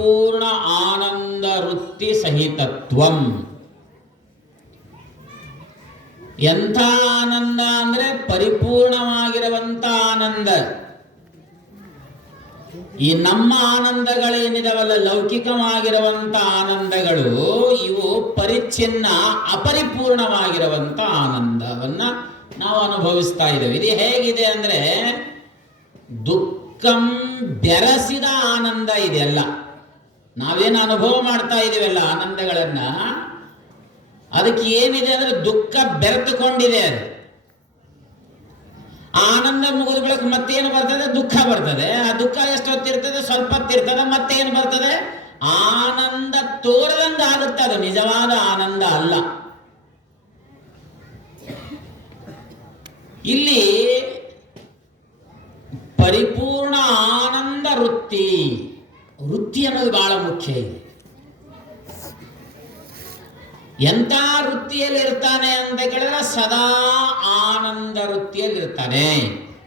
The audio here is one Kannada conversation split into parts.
ಪರಿಪೂರ್ಣ ಆನಂದ ವೃತ್ತಿ ಸಹಿತತ್ವಂ. ಎಂಥ ಆನಂದ ಅಂದ್ರೆ ಪರಿಪೂರ್ಣವಾಗಿರುವಂತ ಆನಂದ. ಈ ನಮ್ಮ ಆನಂದಗಳೇನಿದಾವಲ್ಲ, ಲೌಕಿಕವಾಗಿರುವಂತ ಆನಂದಗಳು, ಇವು ಪರಿಚ್ಛಿನ್ನ ಅಪರಿಪೂರ್ಣವಾಗಿರುವಂತ ಆನಂದವನ್ನ ನಾವು ಅನುಭವಿಸ್ತಾ ಇದ್ದೇವೆ. ಇದು ಹೇಗಿದೆ ಅಂದ್ರೆ ದುಃಖಂ ಬೆರಸಿದ ಆನಂದ ಇದೆಯಲ್ಲ. ನಾವೇನು ಅನುಭವ ಮಾಡ್ತಾ ಇದೀವಲ್ಲ ಆನಂದಗಳನ್ನ, ಅದಕ್ಕೆ ಏನಿದೆ ಅಂದ್ರೆ ದುಃಖ ಬೆರೆತುಕೊಂಡಿದೆ. ಅದು ಆನಂದ ಮುಗಿದ ಬಳಿಕ ಮತ್ತೇನು ಬರ್ತದೆ? ದುಃಖ ಬರ್ತದೆ. ಆ ದುಃಖ ಎಷ್ಟೊತ್ತಿರ್ತದೆ? ಸ್ವಲ್ಪ ಹೊತ್ತಿರ್ತದೆ. ಮತ್ತೇನು ಬರ್ತದೆ? ಆನಂದ ತೋರದಂಗ ಆಗುತ್ತೆ. ಅದು ನಿಜವಾದ ಆನಂದ ಅಲ್ಲ. ಇಲ್ಲಿ ಪರಿಪೂರ್ಣ ಆನಂದ ವೃತ್ತಿ ಅನ್ನೋದು ಬಹಳ ಮುಖ್ಯ ಇದೆ. ಎಂಥ ವೃತ್ತಿಯಲ್ಲಿ ಇರ್ತಾನೆ ಅಂತ ಕೇಳಿದ್ರೆ ಸದಾ ಆನಂದ ವೃತ್ತಿಯಲ್ಲಿ ಇರ್ತಾನೆ.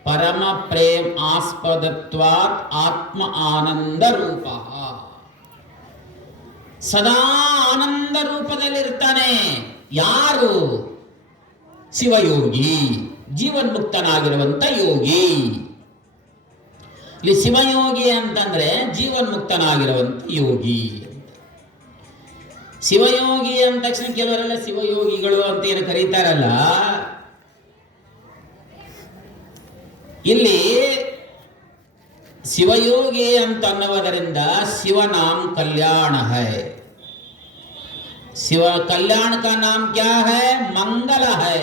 ಪರಮ ಪ್ರೇಮ್ ಆಸ್ಪದತ್ವಾತ್ ಆತ್ಮ ಆನಂದ ರೂಪ. ಸದಾ ಆನಂದ ರೂಪದಲ್ಲಿ ಇರ್ತಾನೆ. ಯಾರು? ಶಿವಯೋಗಿ, ಜೀವನ್ಮುಕ್ತನಾಗಿರುವಂತ ಯೋಗಿ. ಇಲ್ಲಿ ಶಿವಯೋಗಿ ಅಂತಂದ್ರೆ ಜೀವನ್ಮುಕ್ತನಾಗಿರುವಂತ ಯೋಗಿ. ಶಿವಯೋಗಿ ಅಂದ ತಕ್ಷಣ ಕೆಲವರೆಲ್ಲ ಶಿವಯೋಗಿಗಳು ಅಂತ ಏನು ಕರೀತಾರಲ್ಲ, ಇಲ್ಲಿ ಶಿವಯೋಗಿ ಅಂತ ಅನ್ನುವುದರಿಂದ ಶಿವನಾಮ್ ಕಲ್ಯಾಣ ಹೈ. ಶಿವ ಕಲ್ಯಾಣ ಕಾ ನಾಮ್ ಕ್ಯಾ ಹೈ? ಮಂಗಲ ಹೈ.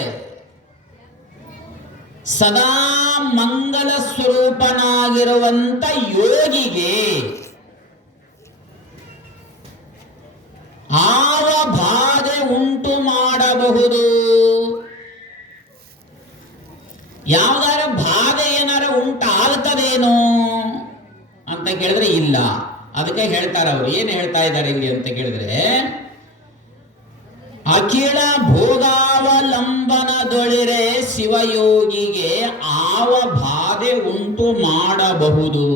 ಸದಾ ಮಂಗಲ ಸ್ವರೂಪನಾಗಿರುವಂತ ಯೋಗಿಗೆ ಆವ ಬಾಧೆ ಉಂಟು ಮಾಡಬಹುದು. ಯಾವ್ದಾರ ಬಾಧೆ ಏನಾರ ಉಂಟಾಗ್ತದೇನೋ ಅಂತ ಕೇಳಿದ್ರೆ ಇಲ್ಲ. ಅದಕ್ಕೆ ಹೇಳ್ತಾರೆ ಅವರು. ಏನು ಹೇಳ್ತಾ ಇದ್ದಾರೆ ಇಲ್ಲಿ ಅಂತ ಕೇಳಿದ್ರೆ, ಅಖಿಲ ಭೋಗಾವಲಂಬನದೊಳಿರೆ ಶಿವಯೋಗಿಗೆ ಆವ ಬಾಧೆ ಉಂಟು ಮಾಡಬಹುದು.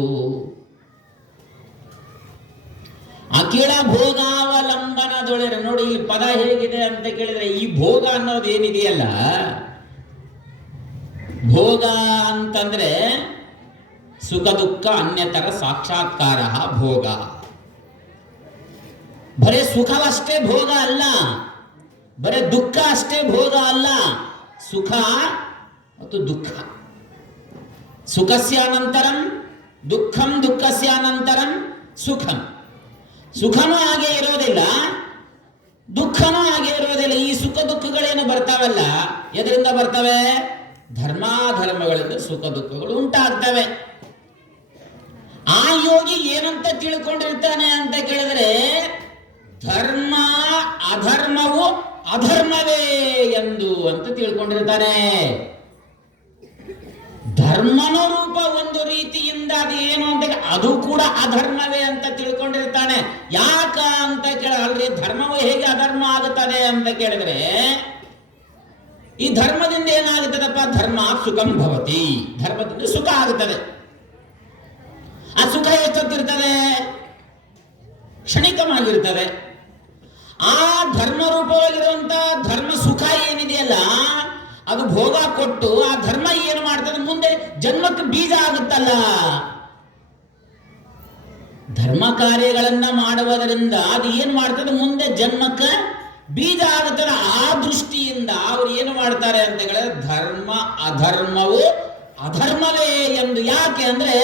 ಅಖಿಲ ಭೋಗಾವಲಂಬನದೊಳಿರೆ. ನೋಡಿ ಈ ಪದ ಹೇಗಿದೆ ಅಂತ ಕೇಳಿದ್ರೆ, ಈ ಭೋಗ ಅನ್ನೋದು ಏನಿದೆಯಲ್ಲ, ಭೋಗ ಅಂತಂದ್ರೆ ಸುಖ ದುಃಖ ಅನ್ಯತರ ಸಾಕ್ಷಾತ್ಕಾರ ಭೋಗ. ಬರೇ ಸುಖವಷ್ಟೇ ಭೋಗ ಅಲ್ಲ, ಬರೇ ದುಃಖ ಅಷ್ಟೇ ಭೋಗ ಅಲ್ಲ. ಸುಖ ಮತ್ತು ದುಃಖ. ಸುಖಸ್ಯ ಅನಂತರಂ ದುಃಖಂ, ದುಃಖಸ್ಯ ಅನಂತರಂ ಸುಖಂ. ಸುಖನೂ ಹಾಗೆ ಇರೋದಿಲ್ಲ, ದುಃಖನೂ ಹಾಗೆ ಇರೋದಿಲ್ಲ. ಈ ಸುಖ ದುಃಖಗಳೇನು ಬರ್ತಾವಲ್ಲ, ಎದರಿಂದ ಬರ್ತವೆ? ಧರ್ಮಾಧರ್ಮಗಳಿಂದ ಸುಖ ದುಃಖಗಳು ಉಂಟಾಗ್ತವೆ. ಆ ಯೋಗಿ ಏನಂತ ತಿಳ್ಕೊಂಡಿರ್ತಾನೆ ಅಂತ ಕೇಳಿದ್ರೆ, ಧರ್ಮ ಅಧರ್ಮವು ಅಧರ್ಮವೇ ಎಂದು ಅಂತ ತಿಳ್ಕೊಂಡಿರ್ತಾನೆ. ಧರ್ಮನ ರೂಪ ಒಂದು ರೀತಿಯಿಂದ ಅದು ಏನು ಅಂತ ಅದು ಕೂಡ ಅಧರ್ಮವೇ ಅಂತ ತಿಳ್ಕೊಂಡಿರ್ತಾನೆ. ಯಾಕ ಅಂತ ಕೇಳಿದ್ರೆ, ಧರ್ಮವು ಹೇಗೆ ಅಧರ್ಮ ಆಗುತ್ತದೆ ಅಂತ ಕೇಳಿದ್ರೆ, ಈ ಧರ್ಮದಿಂದ ಏನಾಗುತ್ತದಪ್ಪ? ಧರ್ಮ ಸುಖಂ ಭವತಿ. ಧರ್ಮದಿಂದ ಸುಖ ಆಗುತ್ತದೆ. ಆ ಸುಖ ಎಷ್ಟೊತ್ತಿರ್ತದೆ? ಕ್ಷಣಿಕವಾಗಿರ್ತದೆ. ಆ ಧರ್ಮ ರೂಪವಾಗಿರುವಂತಹ ಧರ್ಮ ಸುಖ ಏನಿದೆಯಲ್ಲ, ಅದು ಭೋಗ ಕೊಟ್ಟು ಆ ಧರ್ಮ ಏನು ಮಾಡ್ತದೆ? ಮುಂದೆ ಜನ್ಮಕ್ಕೆ ಬೀಜ ಆಗುತ್ತಲ್ಲ. ಧರ್ಮ ಕಾರ್ಯಗಳನ್ನ ಮಾಡುವುದರಿಂದ ಅದು ಏನು ಮಾಡ್ತದೆ? ಮುಂದೆ ಜನ್ಮಕ್ಕೆ ಬೀಜ ಆಗುತ್ತದೆ. ಆ ದೃಷ್ಟಿಯಿಂದ ಅವರು ಏನು ಮಾಡ್ತಾರೆ ಅಂತ ಹೇಳಿದ್ರೆ, ಧರ್ಮ ಅಧರ್ಮವು ಅಧರ್ಮವೇ ಎಂದು. ಯಾಕೆ ಅಂದ್ರೆ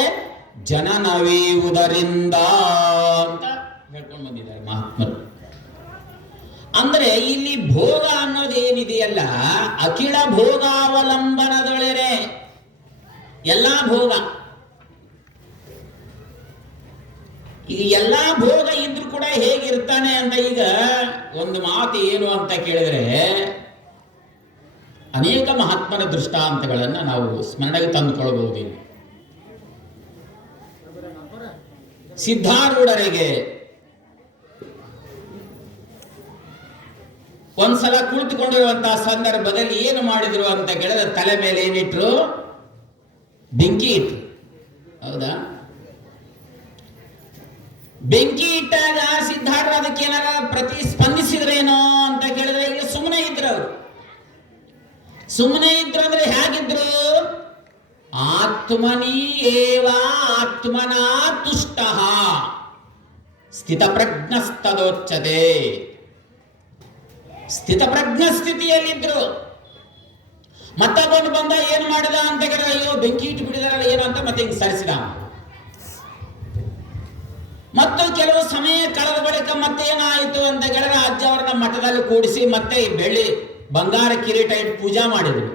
ಜನನವೀವುದರಿಂದ ಅಂತ ಹೇಳ್ಕೊಂಡು ಬಂದಿದ್ದಾರೆ ಮಹಾತ್ಮರು. ಅಂದ್ರೆ ಇಲ್ಲಿ ಭೋಗ ಅನ್ನೋದೇನಿದೆಯಲ್ಲ, ಅಖಿಲ ಭೋಗಾವಲಂಬನದೊಳೆರೆ ಎಲ್ಲಾ ಭೋಗ. ಈಗ ಎಲ್ಲಾ ಭೋಗ ಇದ್ರೂ ಕೂಡ ಹೇಗಿರ್ತಾನೆ ಅಂತ ಈಗ ಒಂದು ಮಾತು ಏನು ಅಂತ ಕೇಳಿದ್ರೆ, ಅನೇಕ ಮಹಾತ್ಮರ ದೃಷ್ಟಾಂತಗಳನ್ನು ನಾವು ಸ್ಮರಣೆಗೆ ತಂದುಕೊಳ್ಳಬಹುದು. ಸಿದ್ಧಾರೂಢರಿಗೆ ಒಂದ್ಸಲ ಕುಳಿತುಕೊಂಡಿರುವಂತಹ ಸಂದರ್ಭದಲ್ಲಿ ಏನು ಮಾಡಿದ್ರು ಅಂತ ಕೇಳಿದ್ರೆ, ತಲೆ ಮೇಲೆ ಏನಿಟ್ರು? ಬೆಂಕಿ ಇಟ್ರು. ಹೌದಾ? ಬೆಂಕಿ ಇಟ್ಟಾಗ ಸಿದ್ಧಾರ್ಥ ಅದಕ್ಕೆ ಏನಾರ ಪ್ರತಿಸ್ಪಂದಿಸಿದ್ರೇನೋ ಅಂತ ಕೇಳಿದ್ರೆ ಈಗ ಸುಮ್ಮನೆ ಇದ್ರು ಅವರು. ಸುಮ್ಮನೆ ಇದ್ರು ಅಂದ್ರೆ ಹೇಗಿದ್ರು? ಆತ್ಮನಿ ಏವ ಆತ್ಮನ ತುಷ್ಟ ಸ್ಥಿತಪ್ರಜ್ಞಸ್ತದೋಚ್ಯತೆ. ಸ್ಥಿತಪ್ರಜ್ಞ ಸ್ಥಿತಿಯಲ್ಲಿದ್ರು. ಮತ್ತೊಬ್ಬನು ಬಂದ ಏನು ಮಾಡಿದ ಅಂತ ಕೇಳಿದ್ರೆ ಅಯ್ಯೋ ಬೆಂಕಿ ಇಟ್ಟು ಬಿಡಿದಾರಲ್ಲ ಏನು ಅಂತ ಮತ್ತೆ ಹಿಂಗೆ ಸರಿಸಿದ. ಮತ್ತು ಕೆಲವು ಸಮಯ ಕಳೆದ ಬಳಿಕ ಮತ್ತೇನಾಯಿತು ಅಂತ ಕೇಳಿದ್ರೆ ಅಜ್ಜ ಅವರನ್ನ ಮಠದಲ್ಲಿ ಕೂಡಿಸಿ ಮತ್ತೆ ಬೆಳ್ಳಿ ಬಂಗಾರ ಕಿರೀಟ ಇಟ್ಟು ಪೂಜಾ ಮಾಡಿದ್ರು.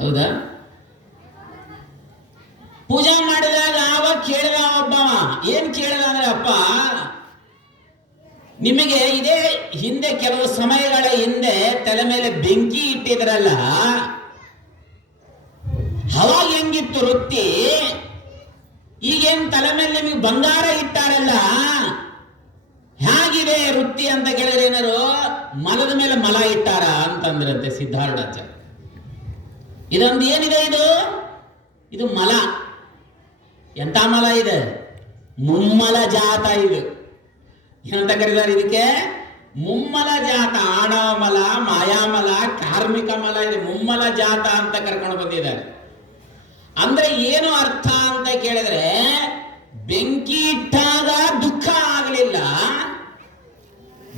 ಹೌದಾ? ಪೂಜಾ ಮಾಡಿದಾಗ ಆವಾಗ ಕೇಳಿದ ಒಬ್ಬ, ಏನ್ ಕೇಳಿದ ಅಂದ್ರೆ, ಅಪ್ಪ ನಿಮಗೆ ಇದೇ ಹಿಂದೆ ಕೆಲವು ಸಮಯಗಳ ಹಿಂದೆ ತಲೆ ಮೇಲೆ ಬೆಂಕಿ ಇಟ್ಟಿದ್ರಲ್ಲ, ಅವಾಗ ಹೆಂಗಿತ್ತು ವೃತ್ತಿ? ಈಗೇನ್ ತಲೆ ಮೇಲೆ ನಿಮಗೆ ಬಂಗಾರ ಇಟ್ಟಾರಲ್ಲ ಹೇಗಿದೆ ವೃತ್ತಿ ಅಂತ ಕೇಳಿದ್ರೆ ಏನಾರು ಮಲದ ಮೇಲೆ ಮಲ ಇಟ್ಟಾರ ಅಂತಂದ್ರಂತೆ ಸಿದ್ಧಾರೂಢಾಚಾರ್ಯ. ಇದೊಂದು ಏನಿದೆ, ಇದು ಮಲ. ಎಂತ ಮಲ ಇದೆ? ಮುಮ್ಮಲ ಜಾತ. ಇದು ಏನಂತ ಕರೀತಾರೆ ಇದಕ್ಕೆ? ಮುಮ್ಮಲ ಜಾತ. ಆಣವ ಮಲ, ಮಾಯಾಮಲ, ಕಾರ್ಮಿಕ ಮಲ, ಇದು ಮುಮ್ಮಲ ಜಾತ ಅಂತ ಕರ್ಕೊಂಡು ಬಂದಿದ್ದಾರೆ. ಅಂದ್ರೆ ಏನು ಅರ್ಥ ಅಂತ ಕೇಳಿದ್ರೆ, ಬೆಂಕಿ ಇಟ್ಟಾಗ ದುಃಖ ಆಗಲಿಲ್ಲ,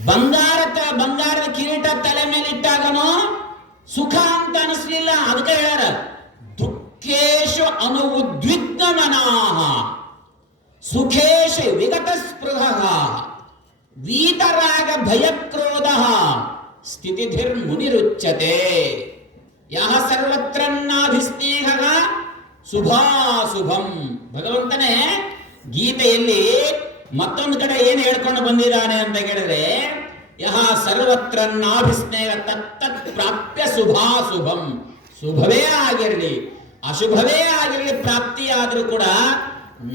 ಬಂಗಾರದ ಕಿರೀಟ ತಲೆ ಮೇಲೆ ಇಟ್ಟಾಗನು ಸುಖ ಅಂತ ಅನಿಸ್ಲಿಲ್ಲ. ಅದಕ್ಕೆ ಹೇಳ್ಯಾರ ದುಃಖೇಶು ಅನುದ್ವಿಗ್ನ ಮನಾಹ ಸುಖೇಶು ವಿಗತ ಸ್ಪೃಹ ವೀತರಾಗ ಭಯಕ್ರೋಧ ಸ್ಥಿತಿಧಿರ್ ಮುನಿರುಚ್ಯತೆ ಯಹ ಸರ್ವತ್ರನ್ನಾಭಿಸ್ನೇಹ ಶುಭಾಶುಭಂ. ಭಗವಂತನೇ ಗೀತೆಯಲ್ಲಿ ಮತ್ತೊಂದು ಕಡೆ ಏನು ಹೇಳ್ಕೊಂಡು ಬಂದಿದ್ದಾನೆ ಅಂತ ಕೇಳಿದ್ರೆ, ಯಹ ಸರ್ವತ್ರನ್ನಾಭಿಸ್ನೇಹ ತತ್ತತ್ ಪ್ರಾಪ್ಯ ಶುಭಾಶುಭಂ. ಶುಭವೇ ಆಗಿರಲಿ ಅಶುಭವೇ ಆಗಿರಲಿ ಪ್ರಾಪ್ತಿಯಾದ್ರೂ ಕೂಡ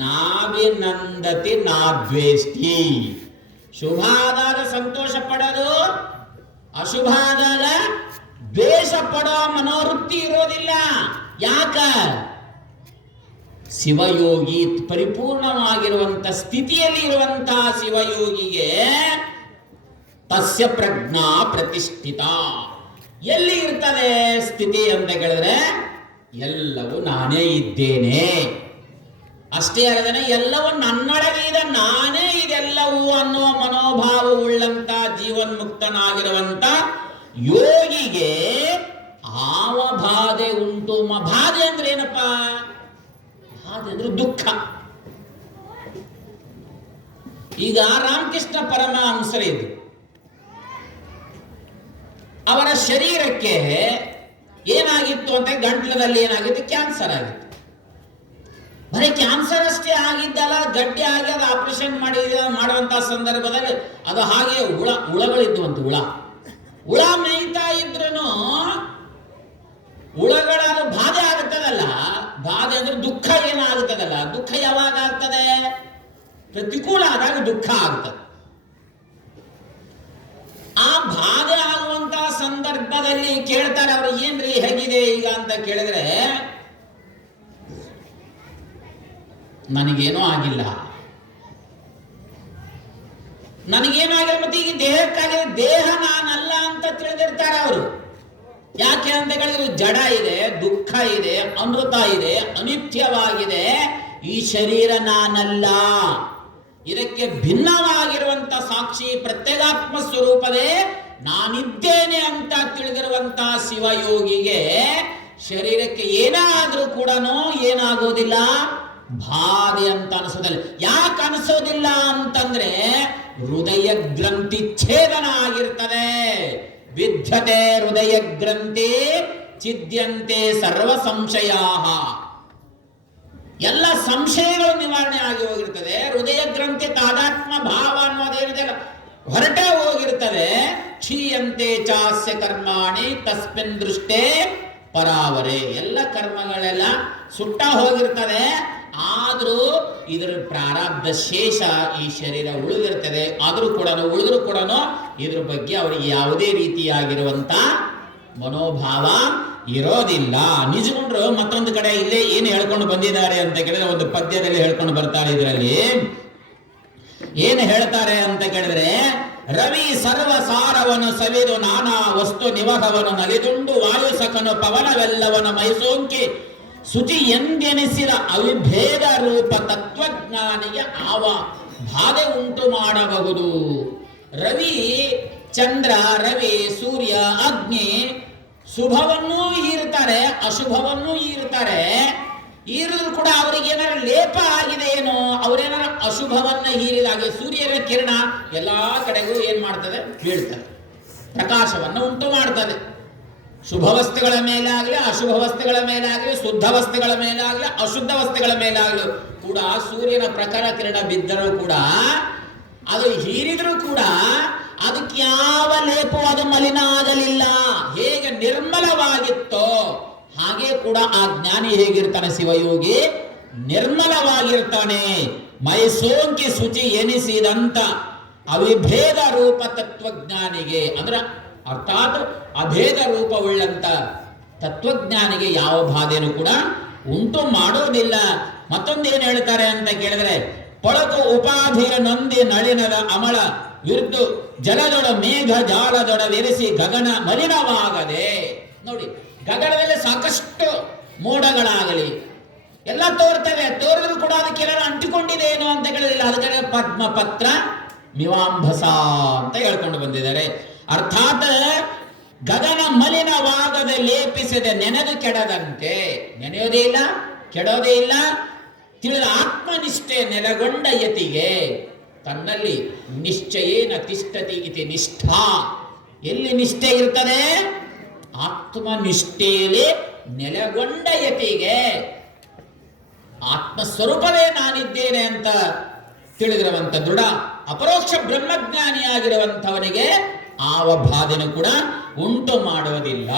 ನಾವಿನಂದತಿ ನಾದ್ವೇಷ್ಟಿ. ಶುಭ ಆದಾಗ ಸಂತೋಷ ಪಡೋದು, ಅಶುಭ ಆದಾಗ ದ್ವೇಷ ಪಡೋ ಮನೋವೃತ್ತಿ ಇರೋದಿಲ್ಲ. ಯಾಕ? ಶಿವಯೋಗಿ ಪರಿಪೂರ್ಣವಾಗಿರುವಂತ ಸ್ಥಿತಿಯಲ್ಲಿ ಇರುವಂತಹ ಶಿವಯೋಗಿಗೆ ತಸ್ಯ ಪ್ರಜ್ಞಾ ಪ್ರತಿಷ್ಠಿತ. ಎಲ್ಲಿ ಇರ್ತದೆ ಸ್ಥಿತಿ ಅಂತ ಕೇಳಿದ್ರೆ, ಎಲ್ಲವೂ ನಾನೇ ಇದ್ದೇನೆ ಅಷ್ಟೇ ಅಲ್ಲದೆ ಎಲ್ಲವೂ ನನ್ನೊಳಗೆ ಇದೆ, ನಾನೇ ಇದೆಲ್ಲವೂ ಅನ್ನುವ ಮನೋಭಾವ ಉಳ್ಳಂತ ಜೀವನ್ಮುಕ್ತನಾಗಿರುವಂತ ಯೋಗಿಗೆ ಆವ ಬಾಧೆ ಉಂಟು. ಬಾಧೆ ಅಂದ್ರೆ ಏನಪ್ಪ? ಬಾಧೆ ಅಂದ್ರೆ ದುಃಖ. ಈಗ ರಾಮಕೃಷ್ಣ ಪರಮಹಂಸರಿದ್ದು ಅವರ ಶರೀರಕ್ಕೆ ಏನಾಗಿತ್ತು ಅಂತ, ಗಂಟ್ಲದಲ್ಲಿ ಏನಾಗಿತ್ತು? ಕ್ಯಾನ್ಸರ್ ಆಗಿತ್ತು. ಬರೀ ಕ್ಯಾನ್ಸರ್ ಅಷ್ಟೇ ಆಗಿದ್ದಲ್ಲ, ಗಡ್ಡೆ ಆಗಿ ಅದು ಆಪರೇಷನ್ ಮಾಡುವಂತಹ ಸಂದರ್ಭದಲ್ಲಿ ಅದು ಹಾಗೆ ಹುಳಗಳಿದ್ವಂತ. ಹುಳ ಮೇಯ್ತಾ ಇದ್ರು ಹುಳಗಳ ಬಾಧೆ ಆಗುತ್ತದಲ್ಲ. ಬಾಧೆ ಅಂದ್ರೆ ದುಃಖ ಏನಾಗುತ್ತದಲ್ಲ. ದುಃಖ ಯಾವಾಗ ಆಗ್ತದೆ? ಪ್ರತಿಕೂಲ ಆದಾಗ ದುಃಖ ಆಗ್ತದೆ. ಆ ಬಾಧೆ ಆಗುವಂತಹ ಸಂದರ್ಭದಲ್ಲಿ ಕೇಳ್ತಾರೆ ಅವರು, ಏನ್ರಿ ಹೇಗಿದೆ ಈಗ ಅಂತ ಕೇಳಿದ್ರೆ, ನನಗೇನೂ ಆಗಿಲ್ಲ, ಮತ್ತೆ ಈಗ ದೇಹಕ್ಕಾಗಿದೆ, ದೇಹ ನಾನಲ್ಲ ಅಂತ ತಿಳಿದಿರ್ತಾರೆ ಅವರು. ಯಾಕೆ ಅಂತ ಹೇಳಿದ್ರೆ ಜಡ ಇದೆ, ದುಃಖ ಇದೆ, ಅಮೃತ ಇದೆ, ಅನಿತ್ಯವಾಗಿದೆ. ಈ ಶರೀರ ನಾನಲ್ಲ, ಇದಕ್ಕೆ ಭಿನ್ನವಾಗಿರುವಂತ ಸಾಕ್ಷಿ ಪ್ರತ್ಯೇಗಾತ್ಮ ಸ್ವರೂಪದೇ ನಾನಿದ್ದೇನೆ ಅಂತ ತಿಳಿದಿರುವಂತ ಶಿವಯೋಗಿಗೆ ಶರೀರಕ್ಕೆ ಏನಾದ್ರೂ ಕೂಡ ಏನಾಗೋದಿಲ್ಲ, ಬಾಧೆ ಅಂತ ಅನಿಸೋದಿಲ್ಲ. ಯಾಕೆ ಅನಿಸೋದಿಲ್ಲ ಅಂತಂದ್ರೆ ಹೃದಯ ಗ್ರಂಥಿ ಛೇದನ ಆಗಿರ್ತದೆ. ವಿದ್ಯತೆ ಹೃದಯ ಗ್ರಂಥಿ ಚಿದ್ಯಂತೆ ಸರ್ವ ಸಂಶಯ. ಎಲ್ಲ ಸಂಶಯಗಳು ನಿವಾರಣೆ ಆಗಿ ಹೋಗಿರ್ತದೆ. ಹೃದಯ ಗ್ರಂಥಿ ತಾದಾತ್ಮ ಭಾವ ಅನ್ನೋದೇನಿದೆ ಹೊರಟೇ ಹೋಗಿರ್ತದೆ. ಕ್ಷೀಯಂತೆ ಚಾಸ್ಯ ಕರ್ಮಾಣಿ ತಸ್ಮಿನ್ ದೃಷ್ಟೇ ಪರಾವರೆ. ಎಲ್ಲ ಕರ್ಮಗಳೆಲ್ಲ ಸುಟ್ಟ ಹೋಗಿರ್ತದೆ. ಆದ್ರೂ ಇದರ ಪ್ರಾರಬ್ಧ ಶೇಷ ಈ ಶರೀರ ಉಳಿದಿರ್ತದೆ. ಆದ್ರೂ ಕೂಡ ಉಳಿದ್ರು ಕೂಡ ಇದ್ರ ಬಗ್ಗೆ ಅವರಿಗೆ ಯಾವುದೇ ರೀತಿಯಾಗಿರುವಂತ ಮನೋಭಾವ ಇರೋದಿಲ್ಲ. ನಿಜಗೊಂಡ್ರು ಮತ್ತೊಂದು ಕಡೆ ಇಲ್ಲೇ ಏನು ಹೇಳ್ಕೊಂಡು ಬಂದಿದ್ದಾರೆ ಅಂತ ಕೇಳಿದ್ರೆ, ಒಂದು ಪದ್ಯದಲ್ಲಿ ಹೇಳ್ಕೊಂಡು ಬರ್ತಾರೆ. ಇದರಲ್ಲಿ ಏನು ಹೇಳ್ತಾರೆ ಅಂತ ಕೇಳಿದ್ರೆ, ರವಿ ಸರ್ವ ಸಾರವನು ಸವಿದು ನಾನಾ ವಸ್ತು ನಿವಹವನು ನಲಿದುಂಡು ವಾಯು ಸಕನು ಪವನವೆಲ್ಲವನು ಮೈಸೋಂಕಿ ಶುಚಿ ಎಂದೆನಿಸಿದ ಅವಿಭೇದ ರೂಪ ತತ್ವಜ್ಞಾನಿಗೆ ಆವ ಬಾಧೆ ಉಂಟು ಮಾಡಬಹುದು. ರವಿ ಚಂದ್ರ, ರವಿ ಸೂರ್ಯ ಅಗ್ನಿ ಶುಭವನ್ನೂ ಹೀರ್ತಾರೆ, ಅಶುಭವನ್ನೂ ಹೀರ್ತಾರೆ. ಹೀರಿದ್ರು ಕೂಡ ಅವರಿಗೆ ಏನಾರ ಲೇಪ ಆಗಿದೆ ಏನೋ, ಅವರೇನಾರ ಅಶುಭವನ್ನ ಹೀರಿದಾಗೆ ಸೂರ್ಯನ ಕಿರಣ ಎಲ್ಲಾ ಕಡೆಗೂ ಏನ್ ಮಾಡ್ತದೆ, ಬೀಳ್ತದೆ, ಪ್ರಕಾಶವನ್ನು ಉಂಟು ಮಾಡ್ತದೆ. ಶುಭ ವಸ್ತುಗಳ ಮೇಲಾಗಲಿ ಅಶುಭ ವಸ್ತುಗಳ ಮೇಲಾಗಲಿ, ಶುದ್ಧ ವಸ್ತುಗಳ ಮೇಲಾಗಲಿ ಅಶುದ್ಧ ವಸ್ತುಗಳ ಮೇಲಾಗಲಿ ಕೂಡ ಸೂರ್ಯನ ಪ್ರಖರ ಕಿರಣ ಬಿದ್ದರೂ ಕೂಡ, ಅದು ಹೀರಿದ್ರೂ ಕೂಡ ಅದಕ್ಕೆ ಯಾವ ಲೇಪವೂ ಅದು ಮಲಿನ ಆಗಲಿಲ್ಲ. ಹೇಗೆ ನಿರ್ಮಲವಾಗಿತ್ತೋ ಹಾಗೆ ಕೂಡ ಆ ಜ್ಞಾನಿ ಹೇಗಿರ್ತಾನೆ, ಶಿವಯೋಗಿ ನಿರ್ಮಲವಾಗಿರ್ತಾನೆ. ಮೈಸೋಂಕಿ ಶುಚಿ ಎನಿಸಿದಂತ ಅವಿಭೇದ ರೂಪ ತತ್ವಜ್ಞಾನಿಗೆ, ಅಂದ್ರೆ ಅರ್ಥಾತ್ ಅಭೇದ ರೂಪವುಳ್ಳಂತ ತತ್ವಜ್ಞಾನಿಗೆ ಯಾವ ಬಾಧೆನೂ ಕೂಡ ಉಂಟು ಮಾಡೋದಿಲ್ಲ. ಮತ್ತೊಂದೇನು ಹೇಳ್ತಾರೆ ಅಂತ ಕೇಳಿದ್ರೆ, ಪೊಳಕು ಉಪಾಧಿಯ ನೊಂದಿ ನಳಿನದ ಅಮಳ ವಿರುದ್ಧ ಜಲದೊಡ ಮೇಘ ಜಾಲದೊಡ ವಿರಿಸಿ ಗಗನ ಮಲಿನವಾಗದೆ. ನೋಡಿ, ಗಗನದಲ್ಲಿ ಸಾಕಷ್ಟು ಮೋಡಗಳಾಗಲಿ ಎಲ್ಲ ತೋರ್ತವೆ, ತೋರಿದ್ರು ಕೂಡ ಅದಕ್ಕೆ ಏನಾದ್ರು ಅಂಟಿಕೊಂಡಿದೆ ಏನೋ ಅಂತ ಕೇಳಿದಿಲ್ಲ. ಅದಕ್ಕೆ ಪದ್ಮಪತ್ರ ಮಿವಾಂಭಸ ಅಂತ ಹೇಳ್ಕೊಂಡು ಬಂದಿದ್ದಾರೆ. ಅರ್ಥಾತ್ ಗಗನ ಮಲಿನವಾಗದೆ ಲೇಪಿಸದೆ ನೆನೆದು ಕೆಡದಂತೆ, ನೆನೆಯೋದೇ ಇಲ್ಲ ಕೆಡೋದೇ ಇಲ್ಲ, ತಿಳಿದ ಆತ್ಮನಿಷ್ಠೆ ನೆಲೆಗೊಂಡ ಯತಿಗೆ ತನ್ನಲ್ಲಿ ನಿಶ್ಚಯೇನ ತಿಷ್ಠತಿ ಇತಿ ನಿಷ್ಠಾ. ಎಲ್ಲಿ ನಿಷ್ಠೆ ಇರ್ತದೆ? ಆತ್ಮನಿಷ್ಠೆಯಲ್ಲಿ ನೆಲೆಗೊಂಡ ಯತಿಗೆ ಆತ್ಮಸ್ವರೂಪವೇ ನಾನಿದ್ದೇನೆ ಅಂತ ತಿಳಿದಿರುವಂತ ದೃಢ ಅಪರೋಕ್ಷ ಬ್ರಹ್ಮಜ್ಞಾನಿಯಾಗಿರುವಂಥವನಿಗೆ ಆವ ಬಾಧೆನೂ ಕೂಡ ಉಂಟು ಮಾಡೋದಿಲ್ಲ.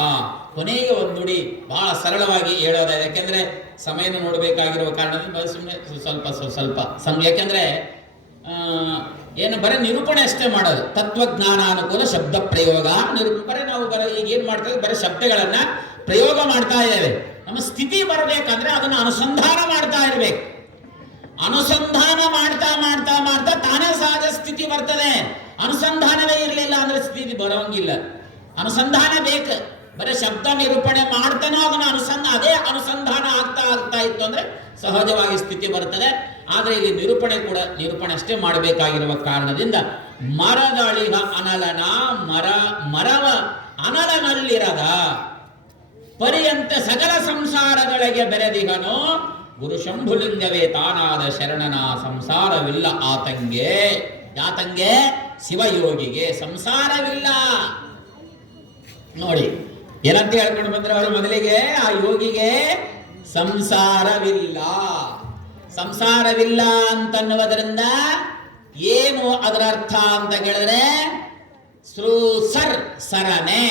ಕೊನೆಗೆ ಒಂದು ನುಡಿ ಬಹಳ ಸರಳವಾಗಿ ಹೇಳೋದ, ಯಾಕೆಂದ್ರೆ ಸಮಯನ ನೋಡಬೇಕಾಗಿರುವ ಕಾರಣದಿಂದ ಸುಮ್ಮನೆ ಸ್ವಲ್ಪ ಯಾಕೆಂದ್ರೆ ಏನು ಬರೀ ನಿರೂಪಣೆ ಅಷ್ಟೇ ಮಾಡೋದು. ತತ್ವಜ್ಞಾನ ಅನುಕೂಲ ಶಬ್ದ ಪ್ರಯೋಗ ಬರೀ ನಾವು ಈಗ ಏನ್ ಮಾಡ್ತೇವೆ, ಬರೀ ಶಬ್ದಗಳನ್ನ ಪ್ರಯೋಗ ಮಾಡ್ತಾ ಇದ್ದೇವೆ. ನಮ್ಮ ಸ್ಥಿತಿ ಬರಬೇಕಂದ್ರೆ ಅದನ್ನ ಅನುಸಂಧಾನ ಮಾಡ್ತಾ ಇರ್ಬೇಕು. ಅನುಸಂಧಾನ ಮಾಡ್ತಾ ಮಾಡ್ತಾ ಮಾಡ್ತಾ ತಾನೇ ಸಹಜ ಸ್ಥಿತಿ ಬರ್ತದೆ. ಅನುಸಂಧಾನವೇ ಇರಲಿಲ್ಲ ಅಂದ್ರೆ ಸ್ಥಿತಿ ಬರೋಂಗಿಲ್ಲ. ಅನುಸಂಧಾನ ಬೇಕು. ಬರೀ ಶಬ್ದ ನಿರೂಪಣೆ ಮಾಡ್ತಾನೋ ಅದನ್ನ ಅದೇ ಅನುಸಂಧಾನ ಆಗ್ತಾ ಇತ್ತು ಅಂದ್ರೆ ಸಹಜವಾಗಿ ಸ್ಥಿತಿ ಬರ್ತದೆ. ಆದ್ರೆ ಇಲ್ಲಿ ನಿರೂಪಣೆ ಅಷ್ಟೇ ಮಾಡಬೇಕಾಗಿರುವ ಕಾರಣದಿಂದ ಮರದಳಿಗ ಅನಲನ ಮರವ ಅನಲನಲ್ಲಿರದ ಪರ್ಯಂತ ಸಕಲ ಸಂಸಾರಗಳಿಗೆ ಬೆರೆದಿಗನು ಗುರು ಶಂಭುಲಿಂಗವೇ ತಾನಾದ ಶರಣನ ಸಂಸಾರವಿಲ್ಲ ಆತಂಗೆ. ಯಾತಂಗೆ? ಶಿವಯೋಗಿಗೆ ಸಂಸಾರವಿಲ್ಲ. ನೋಡಿ ಏನಂತ ಹೇಳ್ಕೊಂಡು ಬಂದ್ರೆ ಅವರು ಮೊದಲಿಗೆ ಆ ಯೋಗಿಗೆ ಸಂಸಾರವಿಲ್ಲ. ಸಂಸಾರವಿಲ್ಲ ಅಂತನ್ನುವುದರಿಂದ ಏನು ಅದರ ಅರ್ಥ ಅಂತ ಕೇಳಿದ್ರೆ, ಸರನೆ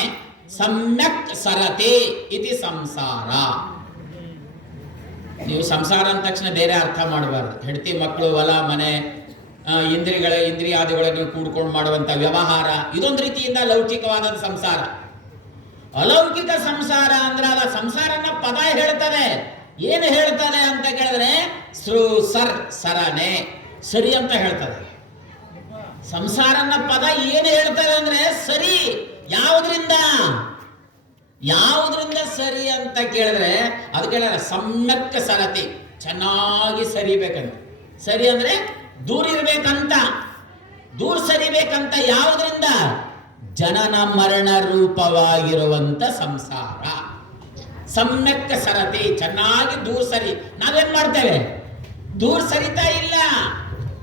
ಸಮ್ಯಕ್ ಸರತಿ ಇತಿ ಸಂಸಾರ. ನೀವು ಸಂಸಾರ ಅಂದ ತಕ್ಷಣ ಬೇರೆ ಅರ್ಥ ಮಾಡಬಾರ್ದು. ಹೆಂಡತಿ ಮಕ್ಕಳು ಹೊಲ ಮನೆ ಇಂದ್ರಿಯಾದಿಗಳನ್ನು ಕೂಡ್ಕೊಂಡು ಮಾಡುವಂತ ವ್ಯವಹಾರ ಇದೊಂದು ರೀತಿಯಿಂದ ಲೌಕಿಕವಾದ ಸಂಸಾರ. ಅಲೌಕಿಕ ಸಂಸಾರ ಅಂದ್ರೆ ಅದ ಸಂಸಾರನ ಪದ ಹೇಳ್ತದೆ. ಏನು ಹೇಳ್ತದೆ ಅಂತ ಕೇಳಿದ್ರೆ ಸರನೆ ಸರಿ ಅಂತ ಹೇಳ್ತದೆ. ಸಂಸಾರನ ಪದ ಏನು ಹೇಳ್ತದೆ ಅಂದ್ರೆ ಸರಿ. ಯಾವುದ್ರಿಂದ ಸರಿ ಅಂತ ಕೇಳಿದ್ರೆ ಅದಕ್ಕೆ ಸಮ್ಯಕ್ ಸರತಿ, ಚೆನ್ನಾಗಿ ಸರಿಬೇಕಂತ. ಸರಿ ಅಂದ್ರೆ ದೂರ ಇರ್ಬೇಕಂತ, ದೂರ ಸರಿಬೇಕಂತ. ಯಾವುದ್ರಿಂದ? ಜನನ ಮರಣ ರೂಪವಾಗಿರುವಂತ ಸಂಸಾರ. ಸಮ್ಯಕ್ ಸರತಿ, ಚೆನ್ನಾಗಿ ದೂರ ಸರಿ. ನಾವೇನ್ ಮಾಡ್ತೇವೆ? ದೂರ ಸರಿತಾ ಇಲ್ಲ.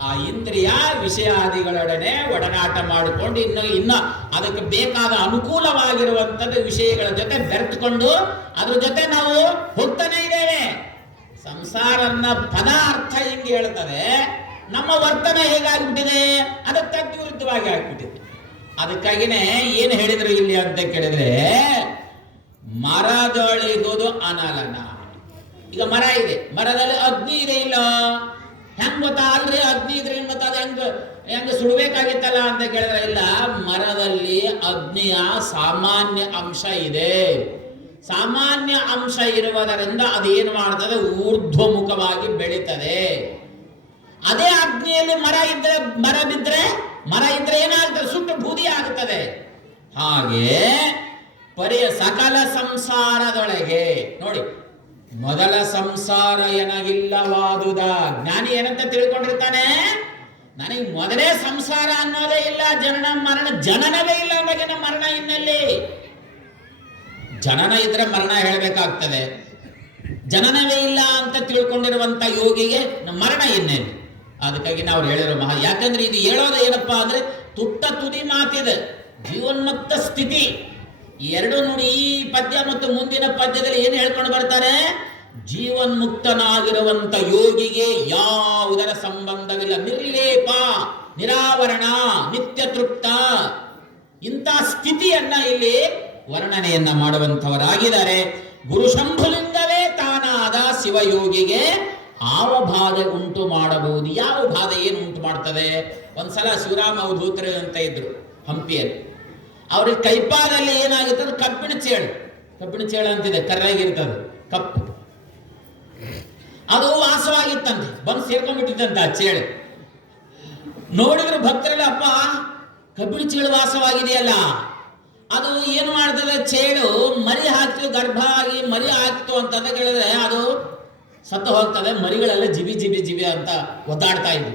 ಆ ಇಂದ್ರಿಯ ವಿಷಯಾದಿಗಳೊಡನೆ ಒಡನಾಟ ಮಾಡಿಕೊಂಡು ಇನ್ನು ಅದಕ್ಕೆ ಬೇಕಾದ ಅನುಕೂಲವಾಗಿರುವಂತದ್ದು ವಿಷಯಗಳ ಜೊತೆ ಬೆರೆತುಕೊಂಡು ಅದ್ರ ಜೊತೆ ನಾವು ಹೋಗ್ತಾನೆ ಇದ್ದೇವೆ. ಸಂಸಾರನ ಪದ ಅರ್ಥ ಹೆಂಗೆ ಹೇಳ್ತದೆ, ನಮ್ಮ ವರ್ತನೆ ಹೇಗಾಗ್ಬಿಟ್ಟಿದೆ ಅದಕ್ಕೆ ವಿರುದ್ಧವಾಗಿ ಆಗ್ಬಿಟ್ಟಿದೆ. ಅದಕ್ಕಾಗಿನೇ ಏನು ಹೇಳಿದ್ರು ಇಲ್ಲಿ ಅಂತ ಕೇಳಿದ್ರೆ, ಮರದೊಳಿಗೋದು ಅನಲನ. ಈಗ ಮರ ಇದೆ, ಮರದಲ್ಲಿ ಅಗ್ನಿ ಇದೆ ಇಲ್ಲ, ಹೆಂಗ್ ಗೊತ್ತಾ? ಅಲ್ರಿ ಅಗ್ನಿ ಇದ್ರೆ ಏನ್ ಗೊತ್ತಾ? ಹೆಂಗ ಸುಡಬೇಕಾಗಿತ್ತಲ್ಲ ಅಂತ ಕೇಳಿದ್ರೆ ಇಲ್ಲ. ಮರದಲ್ಲಿ ಅಗ್ನಿಯ ಸಾಮಾನ್ಯ ಅಂಶ ಇದೆ. ಸಾಮಾನ್ಯ ಅಂಶ ಇರುವುದರಿಂದ ಅದೇನು ಮಾಡ್ತದೆ? ಊರ್ಧ್ವಮುಖವಾಗಿ ಬೆಳೀತದೆ. ಅದೇ ಅಗ್ನಿಯಲ್ಲಿ ಮರ ಇದ್ರೆ ಏನಾಗ್ತದೆ? ಸುಟ್ಟು ಬೂದಿ ಆಗುತ್ತದೆ. ಹಾಗೆ ಸಕಲ ಸಂಸಾರದೊಳಗೆ ನೋಡಿ, ಮೊದಲ ಸಂಸಾರ ಎನಗಿಲ್ಲವಾದುದ. ಜ್ಞಾನಿ ಏನಂತ ತಿಳ್ಕೊಂಡಿರ್ತಾನೆ? ನನಗೆ ಮೊದಲೇ ಸಂಸಾರ ಅನ್ನೋದೇ ಇಲ್ಲ, ಜನನವೇ ಇಲ್ಲ ಅಂದಾಗಿನ ಮರಣ ಇನ್ನೆಲ್ಲಿ? ಜನನ ಇದ್ರೆ ಮರಣ ಹೇಳಬೇಕಾಗ್ತದೆ. ಜನನವೇ ಇಲ್ಲ ಅಂತ ತಿಳ್ಕೊಂಡಿರುವಂತ ಯೋಗಿಗೆ ಮರಣ ಇನ್ನೇನು? ಅದಕ್ಕಾಗಿ ನಾವು ಹೇಳಿರೋ ಯಾಕಂದ್ರೆ ಇದು ಹೇಳೋದು ಏನಪ್ಪಾ ಅಂದ್ರೆ ತುಟ್ಟ ತುದಿ ಮಾತಿದೆ. ಜೀವನ್ಮುಕ್ತ ಸ್ಥಿತಿ ಎರಡು ನೋಡಿ. ಈ ಪದ್ಯ ಮತ್ತು ಮುಂದಿನ ಪದ್ಯದಲ್ಲಿ ಏನು ಹೇಳ್ಕೊಂಡು ಬರ್ತಾರೆ? ಜೀವನ್ಮುಕ್ತನಾಗಿರುವಂತ ಯೋಗಿಗೆ ಯಾವುದರ ಸಂಬಂಧವಿಲ್ಲ, ನಿರ್ಲೇಪ, ನಿರಾವರಣ, ನಿತ್ಯ ತೃಪ್ತ, ಇಂಥ ಸ್ಥಿತಿಯನ್ನ ಇಲ್ಲಿ ವರ್ಣನೆಯನ್ನ ಮಾಡುವಂತವರಾಗಿದ್ದಾರೆ. ಗುರು ಶಂಭುಲಿಂಗವೇ ತಾನಾದ ಶಿವಯೋಗಿಗೆ ಆವ ಬಾಧೆ ಉಂಟು ಮಾಡಬಹುದು. ಯಾವ ಬಾಧೆ ಏನು ಉಂಟು ಮಾಡ್ತದೆ? ಒಂದ್ಸಲ ಶಿವರಾಮ ಅವಧೂತರು ಅಂತ ಇದ್ರು ಹಂಪಿಯಲ್ಲಿ. ಅವ್ರಿಗೆ ಕೈಪಾದಲ್ಲಿ ಏನಾಗಿರ್ತದೆ? ಕಬ್ಬಿಣ ಚೇಳು ಅಂತಿದೆ, ಕರ್ರಾಗಿರ್ತದೆ, ಕಪ್ಪು. ಅದು ವಾಸವಾಗಿತ್ತಂತೆ, ಬಂದು ಸೇರ್ಕೊಂಡ್ಬಿಟ್ಟಿತ್ತಂತೆ ಆ ಚೇಳು. ನೋಡಿದ್ರು ಭಕ್ತರೆಲ್ಲ, ಅಪ್ಪ ಕಬ್ಬಿಣ ಚೇಳು ವಾಸವಾಗಿದೆಯಲ್ಲ, ಅದು ಏನು ಮಾಡ್ತದೆ? ಚೇಳು ಮರಿ ಹಾಕ್ತು, ಗರ್ಭ ಆಗಿ ಮರಿ ಹಾಕ್ತು ಅಂತ ಕೇಳಿದ್ರೆ ಅದು ಸತ್ತು ಹೋಗ್ತದೆ. ಮರಿಗಳೆಲ್ಲ ಜಿಬಿ ಜಿಬಿ ಜಿಬಿ ಅಂತ ಒದ್ದಾಡ್ತಾ ಇದ್ವು.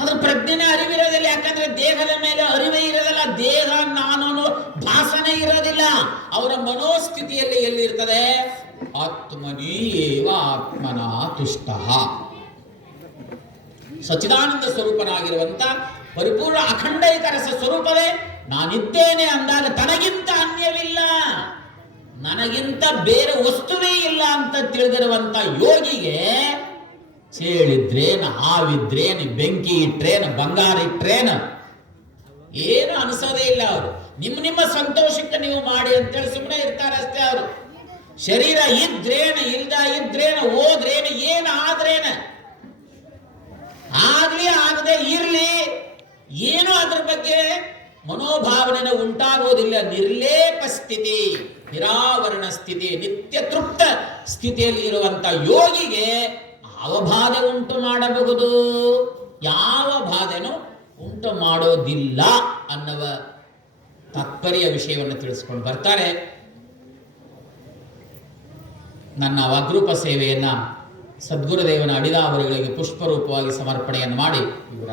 ಅದ್ರ ಪ್ರಜ್ಞೆನೇ ಅರಿವಿರೋದಿಲ್ಲ. ಯಾಕಂದ್ರೆ ದೇಹದ ಮೇಲೆ ಅರಿವೇ ಇರೋದಿಲ್ಲ, ದೇಹ ನಾನು ಭಾಸನೆ ಇರೋದಿಲ್ಲ. ಅವರ ಮನೋಸ್ಥಿತಿಯಲ್ಲಿ ಎಲ್ಲಿರ್ತದೆ? ಆತ್ಮನಿ ಏವ ಆತ್ಮನ ತುಷ್ಟ, ಸಚ್ಚಿದಾನಂದ ಸ್ವರೂಪನಾಗಿರುವಂತ ಪರಿಪೂರ್ಣ ಅಖಂಡೈಕ ರಸ ಸ್ವರೂಪವೇ ನಾನಿದ್ದೇನೆ ಅಂದಾಗ ತನಗಿಂತ ಅನ್ಯವಿಲ್ಲ, ನನಗಿಂತ ಬೇರೆ ವಸ್ತುವೇ ಇಲ್ಲ ಅಂತ ತಿಳಿದಿರುವಂತ ಯೋಗಿಗೆ ಚೇಳಿದ್ರೇನು, ಹಾವಿದ್ರೇನು, ಬೆಂಕಿ ಇಟ್ರೇನು, ಬಂಗಾರ ಇಟ್ರೇನು ಏನು ಅನಿಸೋದೇ ಇಲ್ಲ. ಅವರು ನಿಮ್ಮ ಸಂತೋಷಕ್ಕೆ ನೀವು ಮಾಡಿ ಅಂತೇಳಿ ಸುಮ್ಮನೆ ಇರ್ತಾರೆ ಅಷ್ಟೇ. ಅವರು ಶರೀರ ಇದ್ರೇನು, ಇಲ್ದ ಇದ್ರೇನು, ಹೋದ್ರೇನು, ಏನು ಆದ್ರೇನು, ಆಗ್ಲಿ ಆಗದೆ ಇರ್ಲಿ, ಏನು ಅದ್ರ ಬಗ್ಗೆ ಮನೋಭಾವನೆ ಉಂಟಾಗುವುದಿಲ್ಲ. ನಿರ್ಲೇಪ ಸ್ಥಿತಿ, ನಿರಾವರಣ ಸ್ಥಿತಿ, ನಿತ್ಯ ತೃಪ್ತ ಸ್ಥಿತಿಯಲ್ಲಿ ಇರುವಂತ ಯೋಗಿಗೆ ಯಾವ ಬಾಧೆ ಉಂಟು ಮಾಡಬಹುದು? ಯಾವ ಬಾಧೆನೂ ಉಂಟು ಮಾಡೋದಿಲ್ಲ ಅನ್ನುವ ತಾತ್ಪರ್ಯ ವಿಷಯವನ್ನು ತಿಳಿಸ್ಕೊಂಡು ಬರ್ತಾರೆ. ನನ್ನ ವಾಗ್ರೂಪ ಸೇವೆಯನ್ನ ಸದ್ಗುರುದೇವನ ಅಡಿದಾವರುಗಳಿಗೆ ಪುಷ್ಪರೂಪವಾಗಿ ಸಮರ್ಪಣೆಯನ್ನು ಮಾಡಿ ಇವರ